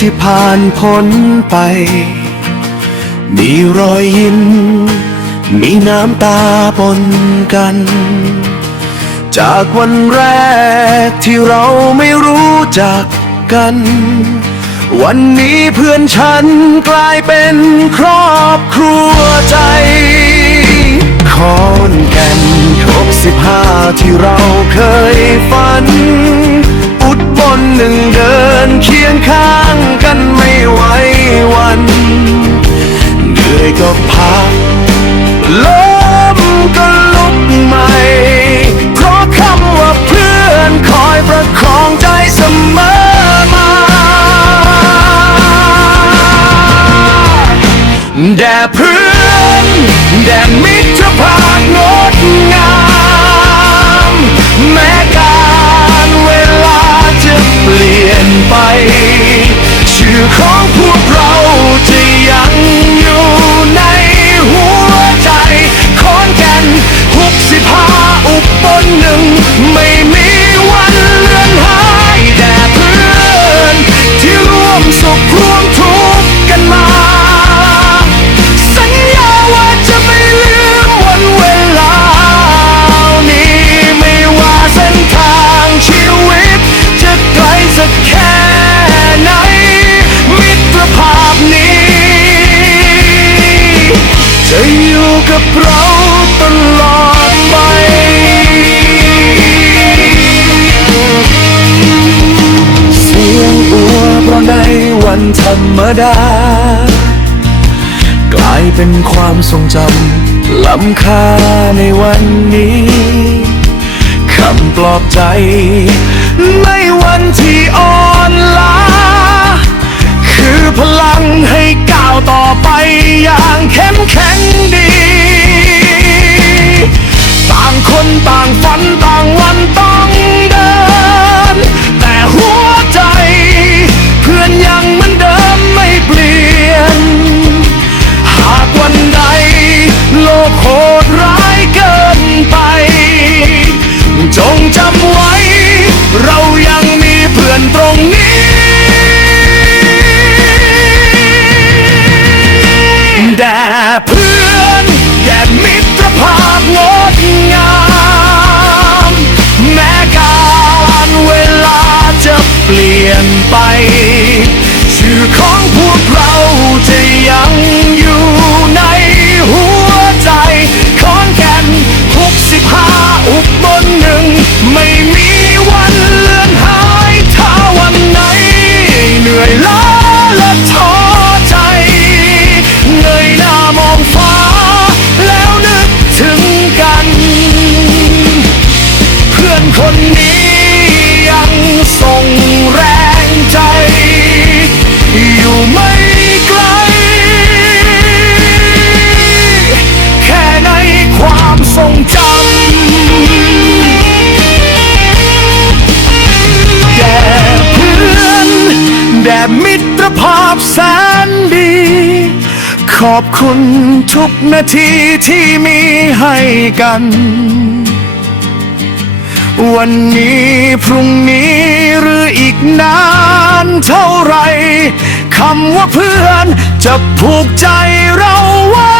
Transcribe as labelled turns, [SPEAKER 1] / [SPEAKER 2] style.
[SPEAKER 1] ที่ผ่านพ้นไป มีรอยยิ้ม มีน้ำตาปนกัน จากวันแรกที่เราไม่รู้จักกัน วันนี้เพื่อนฉันกลายเป็นครอบครัวใจขอนแก่นครบสิบห้าที่เราเคยฝัน อุดบนหนึ่งเดินเคียงข้าง แด่เเราตลอดไป เสียงอัวเพราะในวันธรรมดา กลายเป็นความทรงจำล้ำค่าในวันนี้คำปลอบใจ ในวันที่อ่อนล้า คือพลังให้ก้าวต่อไปอย่างเข้มแข็งดีางคนต่างฝันต่างวันต้อง เปลี่ยนไปชื่อของ ภาพแสนดี ขอบคุณทุกนาทีที่มีให้กัน วันนี้พรุ่งนี้หรืออีกนานเท่าไรคำว่าเพื่อนจะผูกใจเราไว้